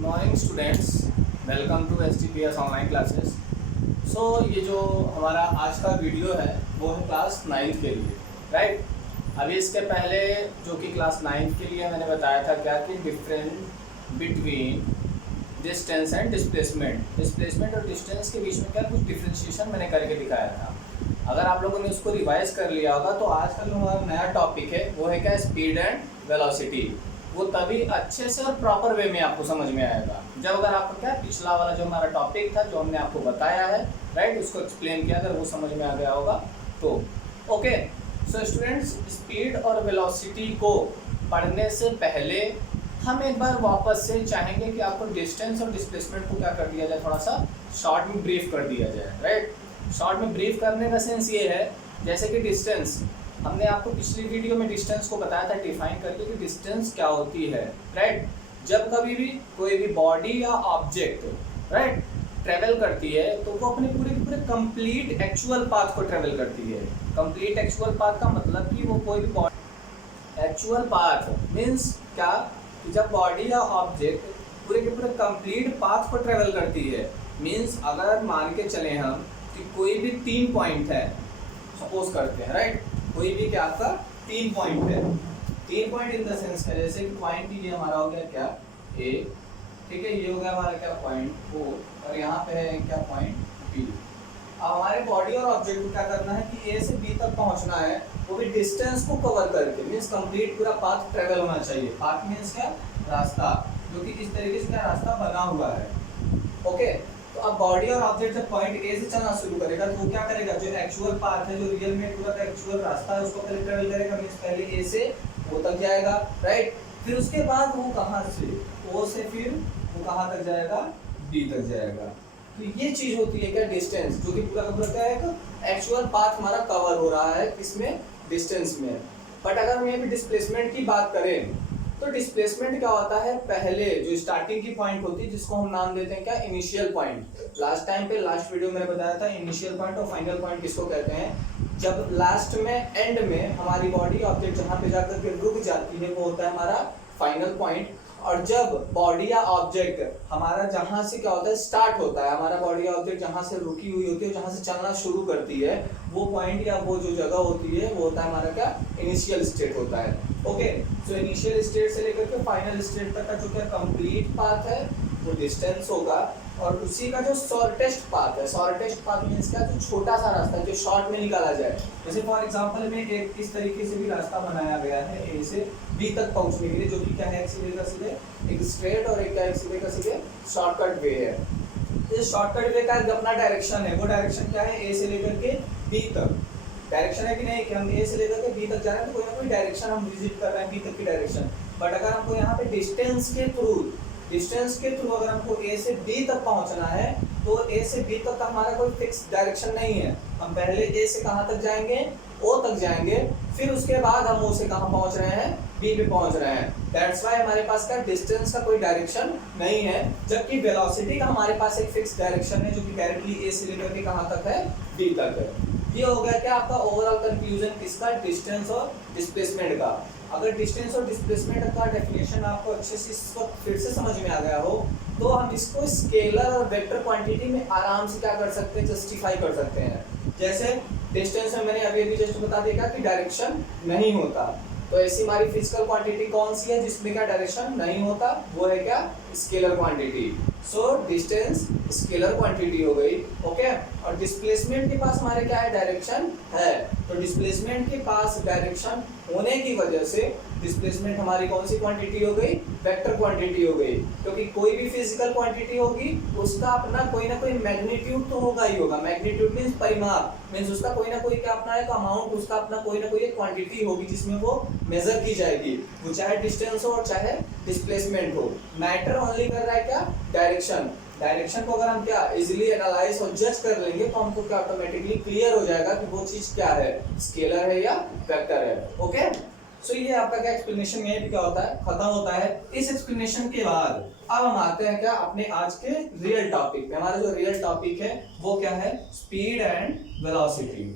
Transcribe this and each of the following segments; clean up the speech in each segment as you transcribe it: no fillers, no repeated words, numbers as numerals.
Morning students, welcome to STPS online classes. So ये जो हमारा आज का वीडियो है वो है क्लास 9th के लिए, राइट। अभी इसके पहले जो कि क्लास 9th के लिए मैंने बताया था क्या कि different between distance and displacement और डिस्टेंस के बीच में क्या कुछ डिफ्रेंशिएशन मैंने करके दिखाया था। अगर आप लोगों ने उसको रिवाइज कर लिया होगा तो आज का जो हमारा नया टॉपिक है वो है क्या, स्पीड एंड वेलोसिटी। वो तभी अच्छे से और प्रॉपर वे में आपको समझ में आएगा जब अगर आपको क्या पिछला वाला जो हमारा टॉपिक था जो हमने आपको बताया है, राइट, उसको एक्सप्लेन किया, अगर वो समझ में आ गया होगा तो ओके। सो स्टूडेंट्स, स्पीड और वेलोसिटी को पढ़ने से पहले हम एक बार वापस से चाहेंगे कि आपको डिस्टेंस और डिस्प्लेसमेंट को क्या कर दिया जाए, थोड़ा सा शॉर्ट में ब्रीफ कर दिया जाए, राइट। शॉर्ट में ब्रीफ करने का सेंस ये है जैसे कि डिस्टेंस, हमने आपको पिछली वीडियो में डिस्टेंस को बताया था डिफाइन करके कि डिस्टेंस क्या होती है, राइट। जब कभी भी कोई भी बॉडी या ऑब्जेक्ट, राइट, ट्रेवल करती है तो वो अपने पूरे कंप्लीट एक्चुअल पाथ को ट्रेवल करती है। कंप्लीट एक्चुअल पाथ का मतलब कि वो कोई भी बॉडी, एक्चुअल पाथ मीन्स क्या कि जब बॉडी या ऑब्जेक्ट पूरे के पूरे कंप्लीट पाथ को ट्रेवल करती है, मीन्स अगर मान के चले हम कि कोई भी 3 पॉइंट है, सपोज करते हैं, राइट, कोई भी क्या आपका 3 पॉइंट है। 3 पॉइंट इन द सेंस है जैसे कि पॉइंट ये हमारा हो गया क्या ए, ठीक है, ये हो गया हमारा क्या पॉइंट ओ, और यहाँ पे है क्या पॉइंट बी। अब हमारे बॉडी और ऑब्जेक्ट को क्या करना है कि ए से बी तक पहुँचना है, वो भी डिस्टेंस को कवर करके, मीन्स कंप्लीट पूरा पाथ ट्रेवल होना चाहिए। पाथ मीन्स क्या, रास्ता, जो कि इस तरीके से क्या रास्ता बना हुआ है, ओके। तो अब बॉडी और ऑब्जेक्ट जब पॉइंट ए से चलना शुरू करेगा तो वो क्या करेगा, जो एक्चुअल पाथ है, जो रियल में पूरा का एक्चुअल रास्ता है, उसको पहले ट्रेवल करेगा, मींस पहले ए से ओ तक जाएगा, राइट। फिर उसके बाद वो कहाँ से, ओ से फिर वो कहाँ तक जाएगा, बी तक जाएगा। तो ये चीज होती है क्या डिस्टेंस, जो कि पूरा का पूरा क्या है, एक्चुअल पाथ हमारा कवर हो रहा है किसमें, डिस्टेंस में। बट अगर हम यहाँ पे डिस्प्लेसमेंट की बात करें तो डिस्प्लेसमेंट क्या होता है, पहले जो स्टार्टिंग की पॉइंट होती है जिसको हम नाम देते हैं क्या, इनिशियल पॉइंट। लास्ट टाइम पे लास्ट वीडियो में बताया था इनिशियल पॉइंट और फाइनल पॉइंट किसको कहते हैं। जब लास्ट में एंड में हमारी बॉडी ऑब्जेक्ट जहाँ पे जाकर के रुक जाती है वो होता है हमारा फाइनल पॉइंट। और जब बॉडी या ऑब्जेक्ट हमारा जहाँ से क्या होता है स्टार्ट होता है, हमारा बॉडी या ऑब्जेक्ट जहाँ से रुकी हुई होती है, जहाँ से चलना शुरू करती है, वो पॉइंट या वो जो जगह होती है वो होता है हमारा क्या, इनिशियल स्टेट होता है, ओके। सो इनिशियल स्टेट से लेकर के फाइनल स्टेट तक का जो क्या कंप्लीट पाथ है वो डिस्टेंस होगा। और उसी का जो शॉर्टेस्ट पाथ है, शॉर्टेस्ट पाथ मीन्स क्या, जो छोटा सा रास्ता है जो शॉर्ट में निकाला जाए। जैसे फॉर एग्जांपल में एक इस तरीके से भी रास्ता बनाया गया है ए से बी तक पहुंचने के लिए, जो कि क्या है, एक सीधे का सीधे एक स्ट्रेट और एक क्या, एक सीधे का सीधे शॉर्टकट वे है। इस शॉर्टकट वे का अपना डायरेक्शन है, वो डायरेक्शन क्या है, ए से लेकर के बी तक डायरेक्शन है कि नहीं, कि हम ए से लेकर के बी तक जा रहे हैं तो कोई ना कोई डायरेक्शन हम विजिट कर रहे हैं, बी तक की डायरेक्शन। बट अगर हमको यहाँ पे डिस्टेंस के थ्रू अगर हमको ए से बी तक पहुंचना है तो ए से बी तक हमारा कोई फिक्स डायरेक्शन नहीं है। हम पहले ए से कहाँ तक जाएंगे, ओ तक जाएंगे, फिर उसके बाद हम ओ से कहाँ पहुंच रहे हैं, बी पे पहुंच रहे हैं। दैट्स वाई हमारे पास का डिस्टेंस का कोई डायरेक्शन नहीं है, जबकि वेलोसिटी का हमारे पास एक फिक्स डायरेक्शन है जो कि डायरेक्टली ए से लेकर के कहाँ तक है, बी तक है। ये हो गया क्या आपका ओवरऑल कंफ्यूजन किसका, डिस्टेंस और डिस्प्लेसमेंट का। अगर डिस्टेंस और डिस्प्लेसमेंट का डेफिनेशन आपको अच्छे से इस वक्त फिर से समझ में आ गया हो तो हम इसको स्केलर और वेक्टर क्वांटिटी में आराम से क्या कर सकते हैं, जस्टिफाई कर सकते हैं। जैसे डिस्टेंस में मैंने अभी जस्ट बता दिया कि डायरेक्शन नहीं होता, तो ऐसी हमारी फिजिकल क्वांटिटी कौन सी है जिसमें क्या डायरेक्शन नहीं होता, वो है क्या, scalar quantity. So distance scalar quantity हो गई, ओके। और डिस्प्लेसमेंट के पास हमारे क्या है, डायरेक्शन है, तो डिस्प्लेसमेंट के पास डायरेक्शन होने की वजह से डिस्प्लेसमेंट हमारी कौन सी क्वांटिटी हो गई, वेक्टर क्वांटिटी हो गई। क्योंकि कोई भी फिजिकल क्वांटिटी होगी उसका अपना कोई ना कोई मैग्नीट्यूड तो होगा ही होगा। मैग्नीट्यूड मींस परिमाप, मींस उसका कोई ना कोई क्या अपना एक अमाउंट, उसका अपना कोई ना कोई एक क्वांटिटी होगी जिसमें वो मेजर की जाएगी, वो चाहे डिस्टेंस हो और चाहे डिस्प्लेसमेंट हो। मैटर ओनली कर रहा है क्या, डायरेक्शन। डायरेक्शन को अगर हम क्या इजीली एनालाइज और जज कर लेंगे तो हमको क्या ऑटोमेटिकली क्लियर हो जाएगा कि वो चीज क्या है, स्केलर है या वेक्टर है, ओके। सो ये आपका क्या एक्सप्लेनेशन में भी क्या होता है, खत्म होता है। इस एक्सप्लेनेशन के बाद अब हम आते हैं क्या अपने आज के रियल टॉपिक पे। हमारा जो रियल टॉपिक है वो क्या है, speed and velocity,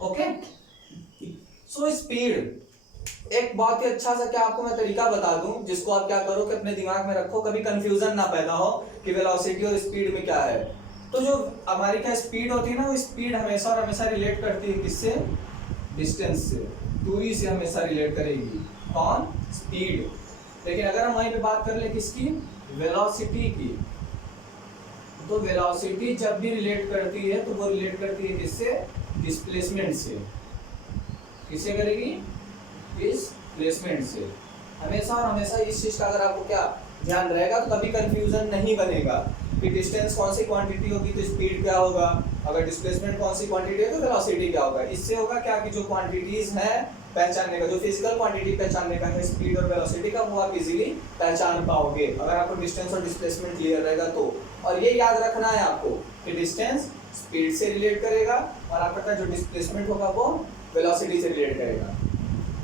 okay. So speed एक बहुत ही अच्छा सा क्या आपको मैं तरीका बता दूं जिसको आप क्या करो कि अपने दिमाग में रखो, कभी कंफ्यूजन ना पैदा हो कि वेलोसिटी और स्पीड में क्या है। तो जो हमारी क्या स्पीड होती है ना, वो स्पीड हमेशा और हमेशा रिलेट करती है किससे? डिस्टेंस से, दूरी से हमेशा रिलेट करेगी। कौन? स्पीड। लेकिन अगर हम वहीं पे बात कर ले किसकी? वेलोसिटी की, तो वेलोसिटी जब भी रिलेट करती है तो वो रिलेट करती है किससे? डिस्प्लेसमेंट से। किससे करेगी? डिस्प्लेसमेंट से। हमेशा और हमेशा इस चीज का अगर आपको क्या ध्यान रहेगा तो कभी कंफ्यूजन नहीं बनेगा कि डिस्टेंस कौन सी क्वांटिटी होगी तो स्पीड क्या होगा, अगर डिस्प्लेसमेंट कौन सी क्वांटिटी है तो वेलोसिटी क्या होगा। इससे होगा क्या कि जो क्वांटिटीज है पहचानने का, जो फिजिकल क्वांटिटी पहचानने का है स्पीड और वेलोसिटी का, वो आप इजीली पहचान पाओगे अगर आपको डिस्टेंस और डिस्प्लेसमेंट क्लियर रहेगा तो। और ये याद रखना है आपको कि डिस्टेंस स्पीड से रिलेट करेगा और आपका जो डिस्प्लेसमेंट होगा वो वेलोसिटी से रिलेट करेगा।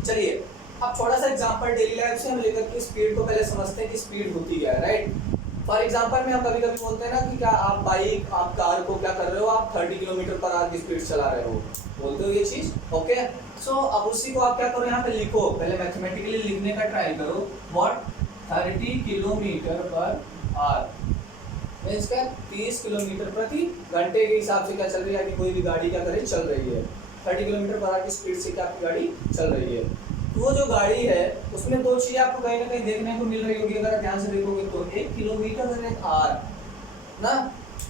चलिए अब थोड़ा सा एग्जांपल डेली लाइफ से हम लेकर के स्पीड को पहले समझते हैं कि स्पीड होती क्या है, राइट। फॉर एग्जांपल में हम कभी कभी बोलते हैं ना कि क्या आप बाइक, आप कार को क्या कर रहे हो, आप 30 किलोमीटर पर आवर की स्पीड चला रहे हो, बोलते हो ये चीज, ओके। सो अब उसी को आप क्या करो, यहाँ पे लिखो, पहले मैथमेटिकली लिखने का ट्राई करो। What 30 kilometre per hour means क्या? 30 किलोमीटर प्रति घंटे के हिसाब से क्या चल रही है कि कोई भी गाड़ी क्या करे चल रही है। 30 किलोमीटर पर आवर की स्पीड से क्या आपकी गाड़ी चल रही है। तो वो जो गाड़ी है उसमें दो चीजें आपको कहीं ना कहीं देखने को मिल रही होगी अगर आप ध्यान से देखोगे तो, 1 किलोमीटर और 1 आवर ना,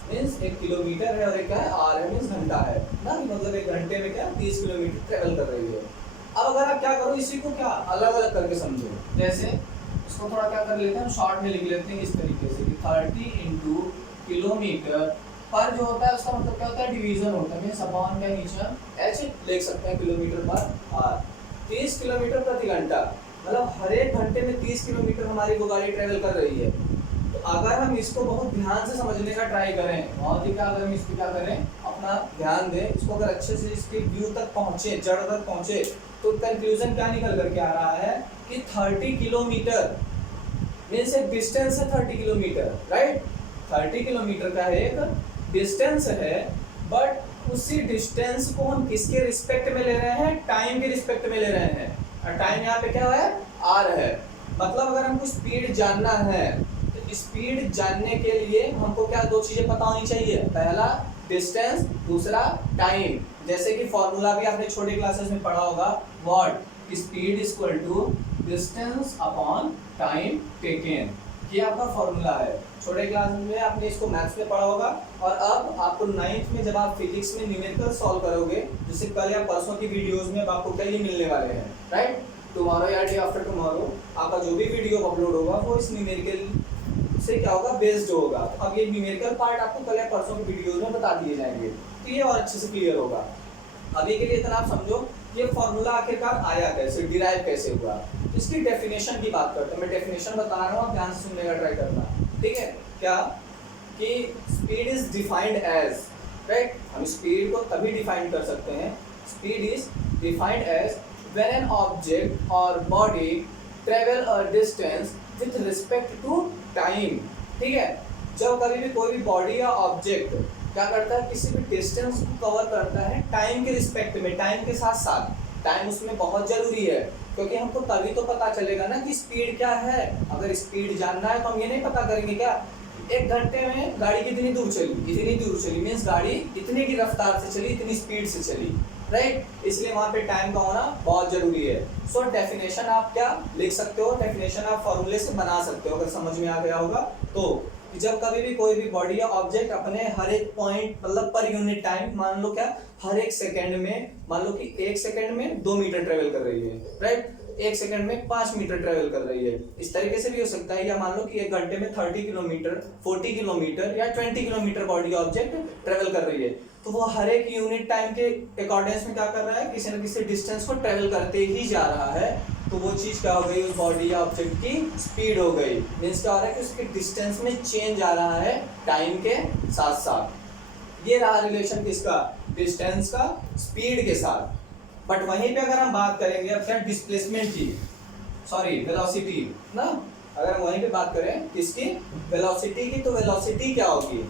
मीन्स 1 किलोमीटर है और एक क्या है? आवर है, मीन्स घंटा है ना, मतलब एक घंटे में क्या 30 किलोमीटर ट्रेवल कर रही है। अब अगर आप क्या करो, इसी को क्या अलग अलग करके समझो। जैसे इसको थोड़ा क्या कर लेते हैं, हम शॉर्ट में लिख लेते हैं इस तरीके से कि 30 इंटू किलोमीटर पर जो होता है उसका मतलब क्या होता है? डिवीजन होता है, मीन्स अपॉन क्या नीचे एच लिख सकते हैं किलोमीटर पर आवर। 30 किलोमीटर प्रति घंटा मतलब हर एक घंटे में 30 किलोमीटर हमारी वो गाड़ी ट्रेवल कर रही है। तो अगर हम इसको बहुत ध्यान से समझने का ट्राई करें, बहुत ही क्या, अगर हम इसको क्या करें, अपना ध्यान दें इसको, अगर अच्छे से इसके व्यू तक पहुंचे, जड़ तक पहुंचे, तो कंक्लूजन क्या निकल करके आ रहा है कि 30 किलोमीटर मीन्स एक डिस्टेंस है 30 किलोमीटर, राइट। 30 किलोमीटर का एक डिस्टेंस है, बट उसी डिस्टेंस को हम किसके रिस्पेक्ट में ले रहे हैं? टाइम के रिस्पेक्ट में ले रहे हैं। और टाइम यहाँ पे क्या है? आर है। मतलब अगर हमको स्पीड जानना है तो स्पीड जानने के लिए हमको क्या दो चीजें पता होनी चाहिए, पहला डिस्टेंस, दूसरा टाइम। जैसे कि फॉर्मूला भी आपने छोटे क्लासेस में पढ़ा होगा, what speed is equal to distance upon time taken, ये आपका फॉर्मूला है। छोटे क्लास में आपने इसको मैथ्स में पढ़ा होगा और अब आपको 9th में जब आप फिजिक्स में न्यूमेरिकल सॉल्व करोगे, जैसे कल या परसों की वीडियोस में आपको क्या ये मिलने वाले हैं, राइट। टुमारो या डे आफ्टर टुमारो आपका जो भी वीडियो अपलोड होगा वो इस न्यूमेरिकल से क्या होगा? बेस्ड होगा। तो अब ये न्यूमेरिकल पार्ट आपको कल या परसों की वीडियोस में बता दिए जाएंगे, तो ये और अच्छे से क्लियर होगा। अभी के लिए इतना आप समझो ये फॉर्मूला आखिरकार आया कैसे, डिराइव कैसे हुआ। इसकी डेफिनेशन की बात करते हैं, मैं डेफिनेशन बता रहा हूँ, आप ध्यान से सुनने का ट्राई करना, ठीक है। क्या कि speed is defined as, right, हम स्पीड को तभी डिफाइन कर सकते हैं, speed is defined as when an object और body travel a distance with respect to time, ठीक है। जब कभी भी कोई भी बॉडी या ऑब्जेक्ट क्या करता है, किसी भी डिस्टेंस को कवर करता है टाइम के रिस्पेक्ट में, टाइम के साथ साथ। टाइम उसमें बहुत जरूरी है क्योंकि हमको तभी तो पता चलेगा ना कि स्पीड क्या है। अगर स्पीड जानना है तो हम ये नहीं पता करेंगे क्या एक घंटे में गाड़ी कितनी दूर चली, इतनी दूर चली, मीन्स गाड़ी इतने की रफ्तार से चली, इतनी स्पीड से चली, राइट। इसलिए वहाँ पे टाइम का होना बहुत जरूरी है। सो डेफिनेशन आप क्या लिख सकते हो, डेफिनेशन आप फॉर्मूले से बना सकते हो अगर समझ में आ गया होगा तो। जब कभी भी कोई भी बॉडी या ऑब्जेक्ट अपने हर एक पॉइंट मतलब पर यूनिट टाइम, मान लो क्या हर एक सेकंड में, मान लो कि 1 सेकंड में 2 मीटर ट्रेवल कर रही है, राइट, 1 सेकंड में 5 मीटर ट्रेवल कर रही है, इस तरीके से भी हो सकता है। या मान लो कि 1 घंटे में 30 किलोमीटर, 40 किलोमीटर या 20 किलोमीटर बॉडी ऑब्जेक्ट ट्रेवल कर रही है, तो वो हर एक यूनिट टाइम के अकॉर्डेंस में क्या कर रहा है, किसी न किसी डिस्टेंस को ट्रेवल करते ही जा रहा है। तो वो चीज क्या हो गई, उस बॉडी या ऑब्जेक्ट की स्पीड हो गई। मीन्स क्या हो रहा है कि उसके डिस्टेंस में चेंज आ रहा है टाइम के साथ साथ। ये रहा रिलेशन किसका, डिस्टेंस का स्पीड के साथ। बट वहीं पे अगर हम बात करेंगे अब क्या डिस्प्लेसमेंट की, सॉरी वेलोसिटी ना, अगर हम वहीं पे बात करें किसकी, वेलोसिटी की, तो वेलोसिटी क्या होगी।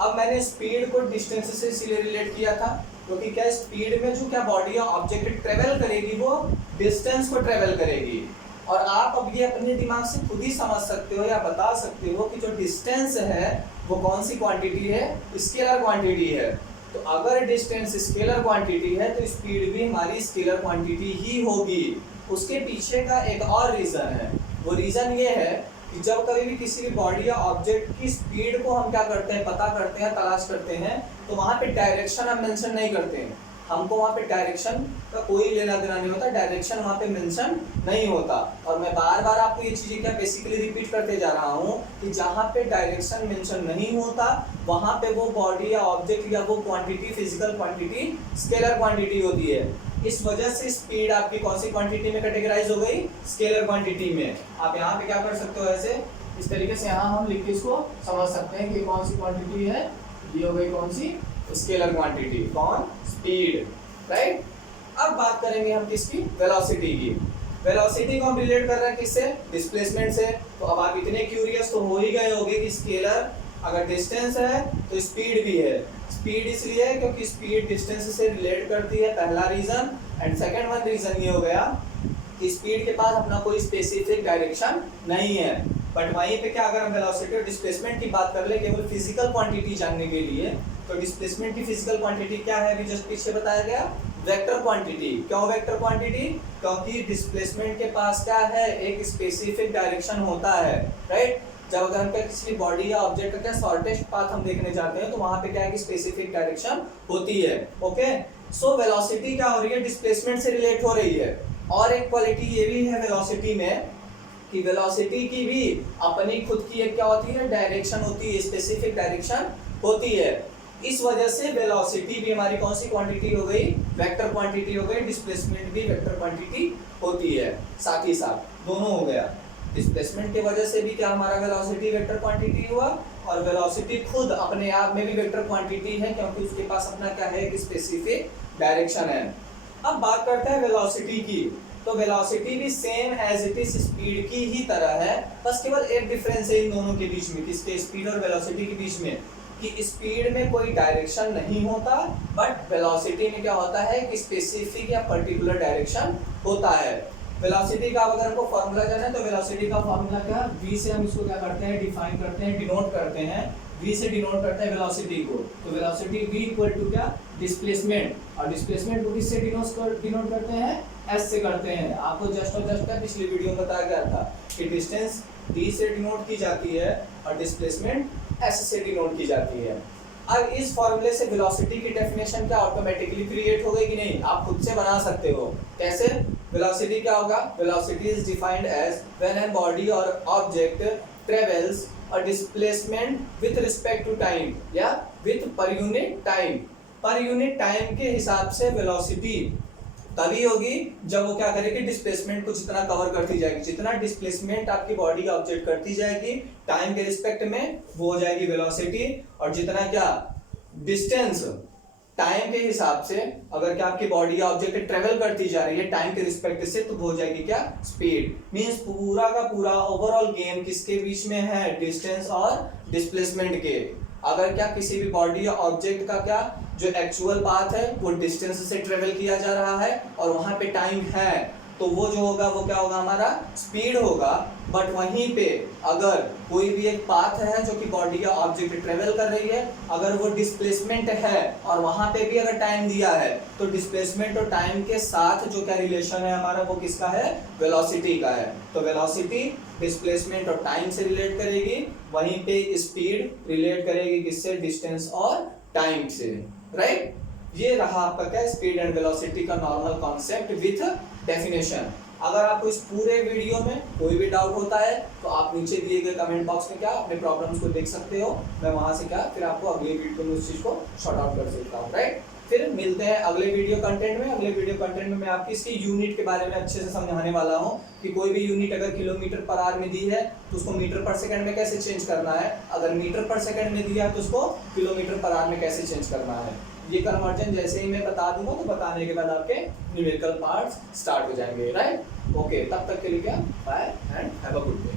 अब मैंने स्पीड को डिस्टेंस से इसलिए रिलेट किया था क्योंकि क्या स्पीड में जो क्या बॉडी या ऑब्जेक्ट ट्रेवल करेगी वो डिस्टेंस को ट्रेवल करेगी। और आप अब ये अपने दिमाग से खुद ही समझ सकते हो या बता सकते हो कि जो डिस्टेंस है वो कौन सी क्वांटिटी है, स्केलर क्वांटिटी है। तो अगर डिस्टेंस स्केलर क्वांटिटी है तो स्पीड भी हमारी स्केलर क्वांटिटी ही होगी। उसके पीछे का एक और रीजन है, वो रीजन ये है कि जब कभी भी किसी भी बॉडी या ऑब्जेक्ट की स्पीड को हम क्या करते हैं, पता करते हैं, तलाश करते हैं, तो वहाँ पे डायरेक्शन हम मेंशन नहीं करते हैं। हमको वहाँ पे डायरेक्शन का कोई लेना देना नहीं होता, डायरेक्शन वहाँ पे मेंशन नहीं होता। और मैं बार बार आपको ये चीज़ें क्या बेसिकली रिपीट करते जा रहा हूँ कि जहाँ पे डायरेक्शन मेंशन नहीं होता वहाँ पे वो बॉडी या ऑब्जेक्ट या वो quantity, physical quantity scalar quantity होती है। इस वजह से स्पीड आपकी कौन सी क्वांटिटी में कैटेगराइज हो गई, स्केलर क्वांटिटी में। आप यहाँ पे क्या कर सकते हो, ऐसे इस तरीके से यहाँ हम लिख के इसको समझ सकते हैं कि कौन सी क्वांटिटी है, ये हो गई कौन सी, स्केलर क्वांटिटी, कौन, स्पीड, राइट। अब बात करेंगे हम किसकी, वेलोसिटी की। वेलोसिटी को हम रिलेट कर रहे हैं किससे, डिस्प्लेसमेंट से। तो अब आप इतने क्यूरियस तो हो ही गए होंगे कि स्केलर अगर डिस्टेंस है तो स्पीड भी है। स्पीड इसलिए है क्योंकि स्पीड डिस्टेंस से रिलेट करती है, पहला region. And second one region ये हो गया कि स्पीड के पास अपना कोई स्पेसिफिक डायरेक्शन नहीं है। बट वहीं पे क्या, अगर हम वेलोसिटी और डिस्प्लेसमेंट की बात कर ले केवल फिजिकल क्वांटिटी जानने के लिए, तो डिस्प्लेसमेंट की फिजिकल क्वांटिटी क्या है, अभी जस्ट पीछे बताया गया, वेक्टर क्वांटिटी। क्यों वेक्टर क्वांटिटी, क्योंकि डिस्प्लेसमेंट के पास क्या है, एक स्पेसिफिक डायरेक्शन होता है, राइट। जब अगर हम किसी बॉडी या ऑब्जेक्ट का क्या शॉर्टेस्ट पाथ हम देखने जाते हैं तो वहां पे क्या है कि स्पेसिफिक डायरेक्शन होती है। ओके, सो वेलोसिटी क्या हो रही है, डिस्प्लेसमेंट से रिलेट हो रही है। और एक क्वालिटी ये भी है वेलोसिटी में कि वेलोसिटी की भी अपनी खुद की एक क्या होती है, डायरेक्शन होती है, स्पेसिफिक डायरेक्शन होती है। इस वजह से वेलोसिटी भी हमारी कौन सी क्वांटिटी हो गई, वेक्टर क्वांटिटी हो गई। डिस्प्लेसमेंट भी वेक्टर क्वांटिटी होती है, साथ ही साथ दोनों हो गया। डिस्प्लेसमेंट की वजह से भी क्या हमारा वेलोसिटी वेक्टर क्वांटिटी हुआ, और वेलोसिटी खुद अपने आप में भी वेक्टर क्वांटिटी है क्योंकि उसके पास अपना क्या है, एक स्पेसिफिक डायरेक्शन है। अब बात करते हैं वेलोसिटी की। तो वेलोसिटी भी same as it is speed की ही तरह है, बस केवल एक डिफरेंस है इन दोनों के बीच में, किसके, स्पीड और वेलोसिटी के बीच में, कि स्पीड में कोई डायरेक्शन नहीं होता, बट वेलोसिटी में क्या होता है कि स्पेसिफिक या पर्टिकुलर डायरेक्शन होता है। वेलोसिटी का अगर हमको फॉर्मूला जाना है तो वेलोसिटी का फॉर्मूला क्या है, v से हम इसको क्या करते हैं, डिफाइन करते हैं, डिनोट करते हैं, v से डिनोट करते हैं वेलोसिटी को। तो वेलोसिटी v इक्वल टू क्या, डिस्प्लेसमेंट, और डिस्प्लेसमेंट को किससे डिनोट करते हैं, s से करते हैं। आपको जस्ट और जस्ट का पिछली वीडियो में बताया गया था कि डिस्टेंस d से डिनोट की जाती है और डिस्प्लेसमेंट s से डिनोट की जाती है। अब इस फॉर्मूले से वेलोसिटी की डेफिनेशन क्या ऑटोमेटिकली क्रिएट हो गई कि नहीं, आप खुद से बना सकते हो। कैसे, वेलोसिटी क्या होगा, velocity is defined as when a body और object travels a displacement with respect to time या with per unit time. Per unit time के हिसाब से वेलोसिटी तभी होगी जब वो क्या करेगी, डिस्प्लेसमेंट को जितना कवर करती जाएगी, जितना डिस्प्लेसमेंट आपकी बॉडी का ऑब्जेक्ट करती जाएगी टाइम के रिस्पेक्ट में, वो हो जाएगी वेलोसिटी। और जितना क्या डिस्टेंस टाइम के हिसाब से अगर क्या आपकी बॉडी या ऑब्जेक्ट ट्रेवल करती जा रही है टाइम के रिस्पेक्ट से, तो वो हो जाएगी क्या, स्पीड। मींस पूरा का पूरा ओवरऑल गेम किसके बीच में है, डिस्टेंस और डिस्प्लेसमेंट के। अगर क्या किसी भी बॉडी या ऑब्जेक्ट का क्या जो एक्चुअल पाथ है वो डिस्टेंस से ट्रेवल किया जा रहा है और वहां पे टाइम है, तो वो जो होगा वो क्या होगा, हमारा स्पीड होगा। बट वहीं पे अगर कोई भी एक पाथ है जो कि बॉडी या ऑब्जेक्ट ट्रेवल कर रही है, अगर वो डिस्प्लेसमेंट है और वहां पे भी अगर टाइम दिया है, तो डिस्प्लेसमेंट और टाइम के साथ जो क्या रिलेशन है हमारा, वो किसका है, वेलोसिटी का है। तो वेलोसिटी डिस्प्लेसमेंट और टाइम से रिलेट करेगी, वहीं पे स्पीड रिलेट करेगी किससे, डिस्टेंस और टाइम से, राइट। ये रहा आपका क्या, स्पीड एंड वेलोसिटी का नॉर्मल कॉन्सेप्ट विथ डेफिनेशन। अगर आपको इस पूरे वीडियो में कोई भी डाउट होता है तो आप नीचे दिए गए कमेंट बॉक्स में क्या अपने प्रॉब्लम्स को देख सकते हो, मैं वहां से क्या फिर आपको अगले वीडियो में उस चीज को शॉर्ट आउट कर सकता हूँ, राइट। फिर मिलते हैं अगले वीडियो कंटेंट में। अगले वीडियो कंटेंट में मैं आपकी इसकी यूनिट के बारे में अच्छे से समझाने वाला हूँ कि कोई भी यूनिट अगर किलोमीटर पर आवर में दी है तो उसको मीटर पर सेकंड में कैसे चेंज करना है, अगर मीटर पर सेकंड में दिया है तो उसको किलोमीटर पर आवर में कैसे चेंज करना है। ये कन्वर्जन जैसे ही मैं बता दूंगा तो बताने के बाद आपके न्यूमेरिकल पार्ट्स स्टार्ट हो जाएंगे, राइट। ओके, तब तक के लिए क्या, bye and have a good day.